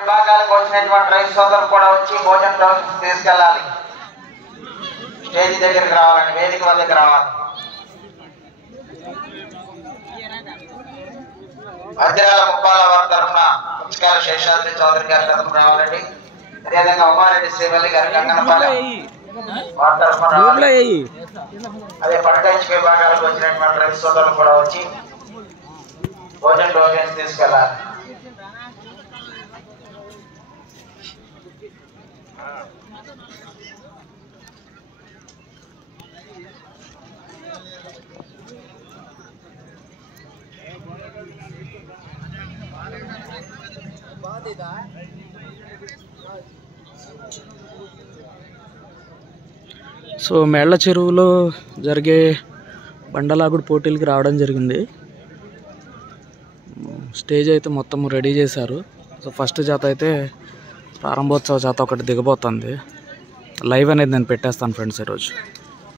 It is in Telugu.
విభాగాలకు వచ్చినటువంటి రైతు సోదరులు కూడా వచ్చి భోజనం తీసుకెళ్ళాలి. స్టేజ్ దగ్గరికి రావాలండి, వేదిక వద్దకు రావాలి. అధ్యాయాల ముప్పాల వారి తరఫున పుస్తకాల శేషాద్రి చౌదరి గారి తరఫున రావాలండి. అదేవిధంగా ఉమారెడ్డి శ్రీవల్లి గారి గంగనపాలెం వారి తరఫున రావాలి. అదే పడటైజ్ విభాగాలకు వచ్చినటువంటి రైతు సోదరులు కూడా వచ్చి భోజనం తీసుకెళ్ళాలి. సో మేళ్ల చెరువులో జరిగే బండలాగుడు పోటీలకి రావడం జరిగింది. స్టేజ్ అయితే మొత్తం రెడీ చేశారు. సో ఫస్ట్ జాత అయితే ప్రారంభోత్సవ జాత ఒకటి దిగబోతుంది. లైవ్ అనేది నేను పెట్టేస్తాను ఫ్రెండ్స్ ఈరోజు.